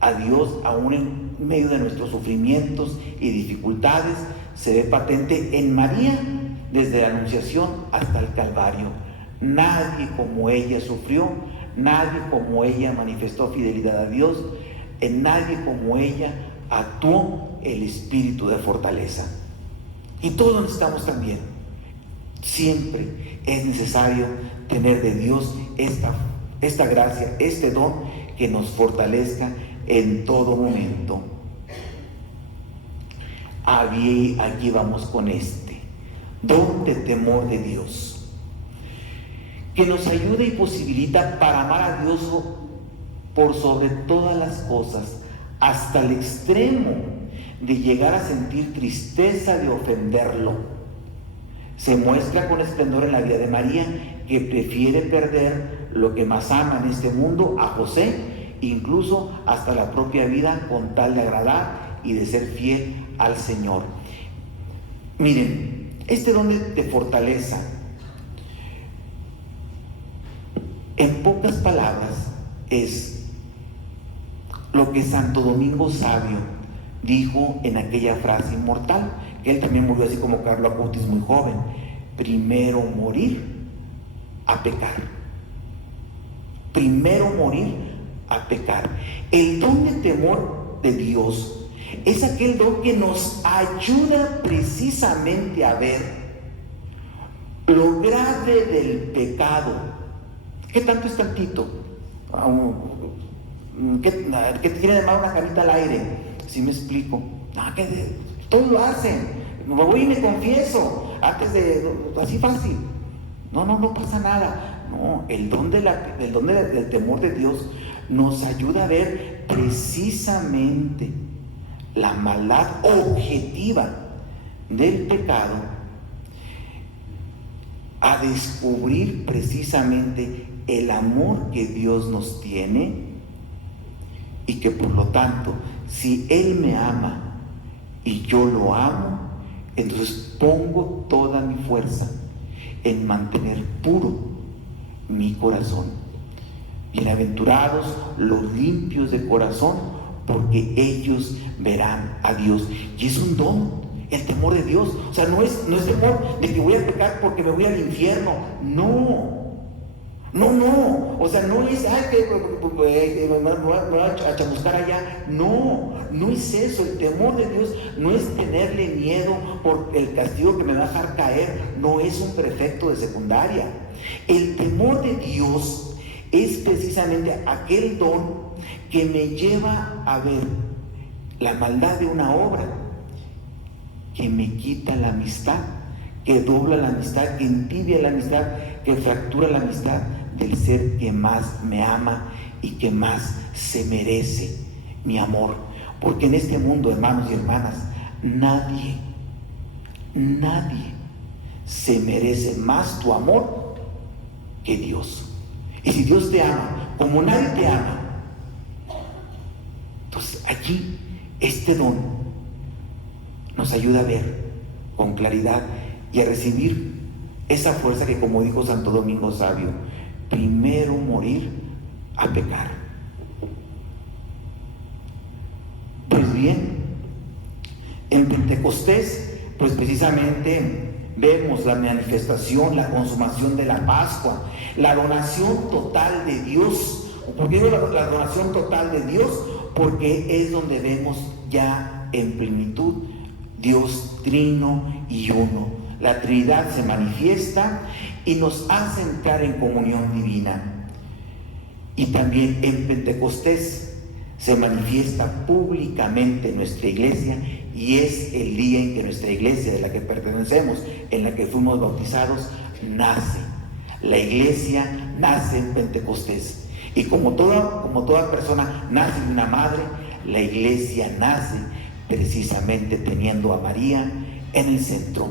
a Dios aún en medio de nuestros sufrimientos y dificultades, se ve patente en María desde la Anunciación hasta el Calvario. Nadie como ella sufrió, nadie como ella manifestó fidelidad a Dios, en nadie como ella actuó el espíritu de fortaleza. Y todos necesitamos también. Siempre es necesario tener de Dios esta gracia, este don que nos fortalezca en todo momento. Aquí vamos con este don de temor de Dios, que nos ayuda y posibilita para amar a Dios por sobre todas las cosas, hasta el extremo de llegar a sentir tristeza de ofenderlo. Se muestra con esplendor en la vida de María, que prefiere perder lo que más ama en este mundo a José, incluso hasta la propia vida, con tal de agradar y de ser fiel al Señor. Miren, este don de fortaleza, en pocas palabras, es lo que Santo Domingo Sabio dijo en aquella frase inmortal, que él también murió así como Carlo Acutis, muy joven: primero morir a pecar. Primero morir a pecar. El don de temor de Dios es aquel don que nos ayuda precisamente a ver lo grave del pecado. ¿Qué tanto es tantito? ¿Qué tiene de malo una carita al aire? ¿Sí me explico? Todos lo hacen. Me voy y me confieso antes de... así fácil. No pasa nada. No, el don del temor de Dios nos ayuda a ver precisamente la maldad objetiva del pecado, a descubrir precisamente el amor que Dios nos tiene, y que por lo tanto, si Él me ama y yo lo amo, entonces pongo toda mi fuerza en mantener puro mi corazón. Bienaventurados los limpios de corazón, porque ellos verán a Dios. Y es un don, el temor de Dios. O sea, no es temor de que voy a pecar porque me voy al infierno. No. O sea, no es que me voy a chamuscar allá. No es eso. El temor de Dios no es tenerle miedo por el castigo que me va a dejar caer. No es un prefecto de secundaria. El temor de Dios es precisamente aquel don que me lleva a ver la maldad de una obra, que me quita la amistad, que dobla la amistad, que entibia la amistad, que fractura la amistad del ser que más me ama y que más se merece mi amor. Porque en este mundo, hermanos y hermanas, nadie se merece más tu amor que Dios. Y si Dios te ama como nadie te ama, entonces allí este don nos ayuda a ver con claridad y a recibir esa fuerza que, como dijo Santo Domingo Sabio, primero morir a pecar. Pues bien, en Pentecostés, pues precisamente vemos la manifestación, la consumación de la Pascua, la donación total de Dios. ¿Por qué digo la donación total de Dios? Porque es donde vemos ya en plenitud Dios trino y uno. La Trinidad se manifiesta y nos hace entrar en comunión divina. Y también en Pentecostés se manifiesta públicamente nuestra iglesia, y es el día en que nuestra iglesia, de la que pertenecemos, en la que fuimos bautizados, nace. La iglesia nace en Pentecostés. Y como toda persona nace de una madre, la iglesia nace precisamente teniendo a María en el centro.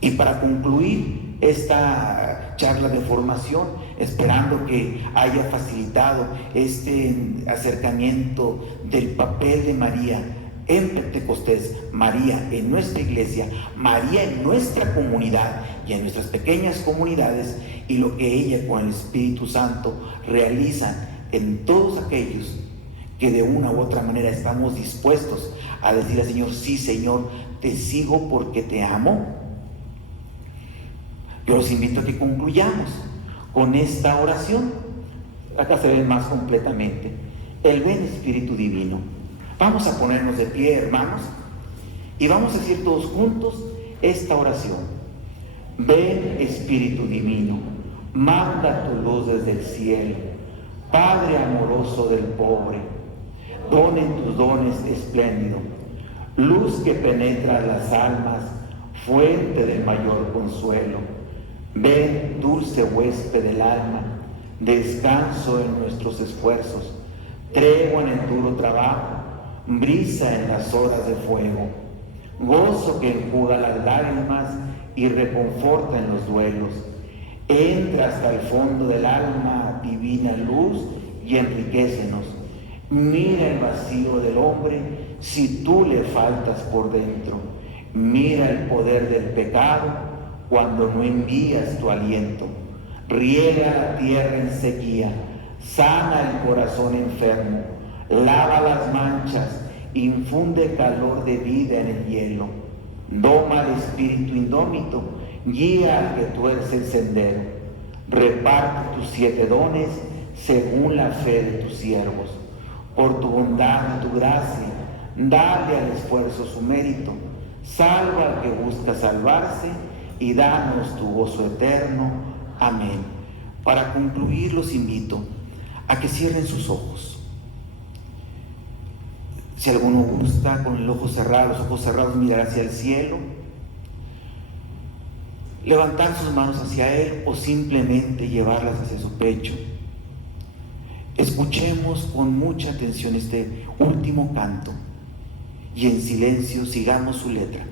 Y para concluir esta charla de formación, esperando que haya facilitado este acercamiento del papel de María en Pentecostés, María en nuestra iglesia, María en nuestra comunidad y en nuestras pequeñas comunidades, y lo que ella con el Espíritu Santo realizan en todos aquellos que de una u otra manera estamos dispuestos a decir al Señor: sí, Señor, te sigo porque te amo. Yo los invito a que concluyamos con esta oración. Acá se ve más completamente el ven Espíritu Divino. Vamos a ponernos de pie, hermanos, y vamos a decir todos juntos esta oración. Ven Espíritu Divino, manda tu luz desde el cielo, Padre amoroso del pobre, don en tus dones espléndido, luz que penetra las almas, fuente del mayor consuelo. Ven, dulce huésped del alma, descanso en nuestros esfuerzos, tregua en el duro trabajo, brisa en las horas de fuego, gozo que enjuga las lágrimas y reconforta en los duelos. Entra hasta el fondo del alma, divina luz, y enriquécenos. Mira el vacío del hombre si tú le faltas por dentro. Mira el poder del pecado cuando no envías tu aliento. Riega la tierra en sequía, sana el corazón enfermo, lava las manchas, infunde calor de vida en el hielo. Doma al espíritu indómito, guía al que tuerce el sendero. Reparte tus 7 dones según la fe de tus siervos. Por tu bondad y tu gracia, dale al esfuerzo su mérito. Salva al que busca salvarse y danos tu gozo eterno. Amén. Para concluir, los invito a que cierren sus ojos. Si alguno gusta, con los ojos cerrados, mirar hacia el cielo, levantar sus manos hacia Él o simplemente llevarlas hacia su pecho. Escuchemos con mucha atención este último canto y en silencio sigamos su letra.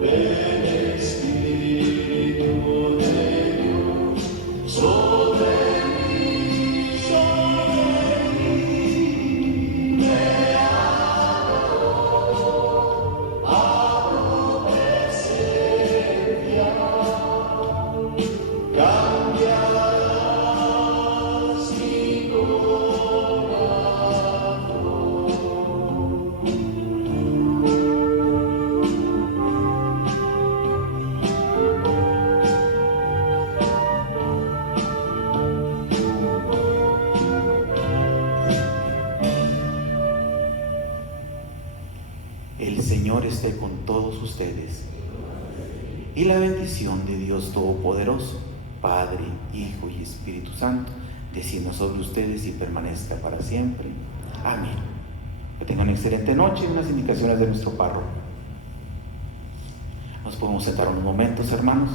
Ven Espíritu de todos ustedes. Y la bendición de Dios Todopoderoso, Padre, Hijo y Espíritu Santo, descienda sobre ustedes y permanezca para siempre. Amén. Que tengan una excelente noche y unas indicaciones de nuestro párroco. Nos podemos sentar unos momentos, hermanos.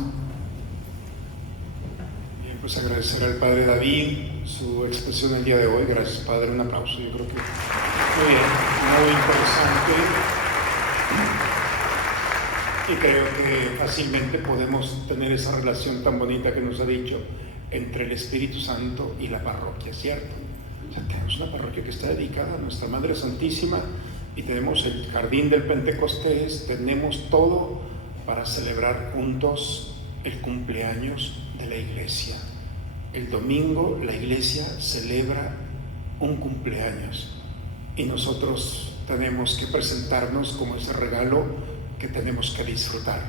Bien, pues agradecer al Padre David su expresión el día de hoy. Gracias, Padre. Un aplauso. Yo creo que muy bien, muy interesante. Y creo que fácilmente podemos tener esa relación tan bonita que nos ha dicho entre el Espíritu Santo y la parroquia, ¿cierto? O sea, tenemos una parroquia que está dedicada a nuestra Madre Santísima y tenemos el jardín del Pentecostés, tenemos todo para celebrar juntos el cumpleaños de la iglesia. El domingo la iglesia celebra un cumpleaños y nosotros tenemos que presentarnos como ese regalo que tenemos que disfrutar.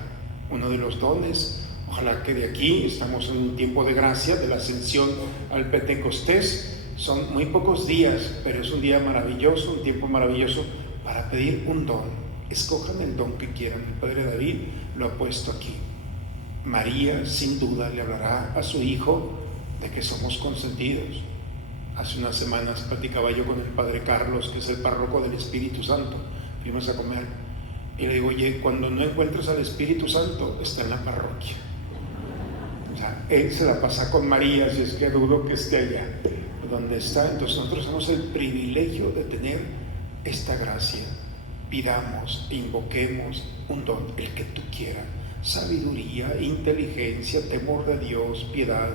Uno de los dones, ojalá que de aquí, estamos en un tiempo de gracia, de la ascensión al Pentecostés, son muy pocos días, pero es un día maravilloso, un tiempo maravilloso para pedir un don. Escojan el don que quieran. El Padre David lo ha puesto aquí. María sin duda le hablará a su hijo de que somos consentidos. Hace unas semanas platicaba yo con el Padre Carlos, que es el párroco del Espíritu Santo. Fuimos a comer y le digo, oye, cuando no encuentres al Espíritu Santo, está en la parroquia. O sea, él se la pasa con María, si es que dudo que esté allá donde está. Entonces nosotros tenemos el privilegio de tener esta gracia. Pidamos, invoquemos un don, el que tú quieras: sabiduría, inteligencia, temor de Dios, piedad.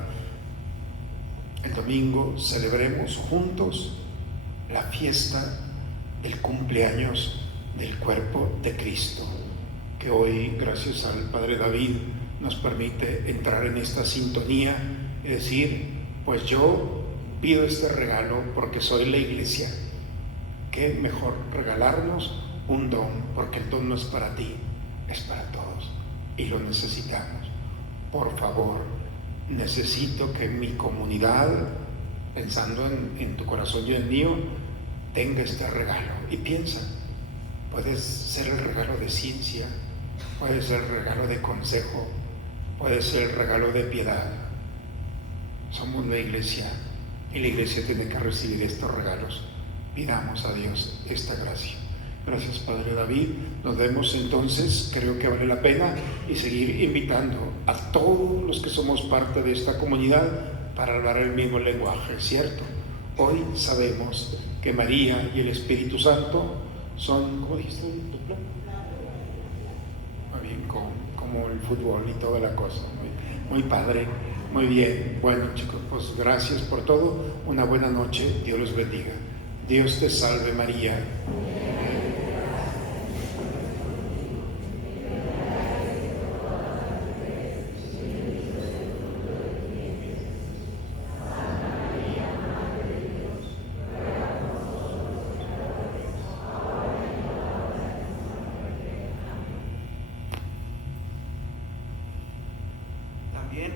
El domingo celebremos juntos la fiesta del cumpleaños del cuerpo de Cristo, que hoy, gracias al Padre David, nos permite entrar en esta sintonía y decir, pues yo pido este regalo porque soy la iglesia. Qué mejor regalarnos un don, porque el don no es para ti, es para todos y lo necesitamos. Por favor, necesito que mi comunidad, pensando en tu corazón y en el mío, tenga este regalo. Y piensa, puede ser el regalo de ciencia, puede ser el regalo de consejo, puede ser el regalo de piedad. Somos la iglesia y la iglesia tiene que recibir estos regalos. Pidamos a Dios esta gracia. Gracias, Padre David. Nos vemos entonces, creo que vale la pena, y seguir invitando a todos los que somos parte de esta comunidad para hablar el mismo lenguaje, ¿cierto? Hoy sabemos que María y el Espíritu Santo son, ¿cómo dijiste tu plan? Muy bien, como el fútbol y toda la cosa. Muy padre, muy bien. Bueno, chicos, pues gracias por todo. Una buena noche. Dios los bendiga. Dios te salve, María.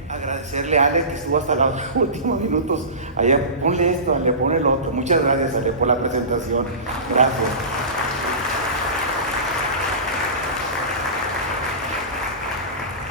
Agradecerle a Ale que estuvo hasta los últimos minutos allá. Ponle esto, Ale, pon el otro. Muchas gracias, Ale, por la presentación. Gracias.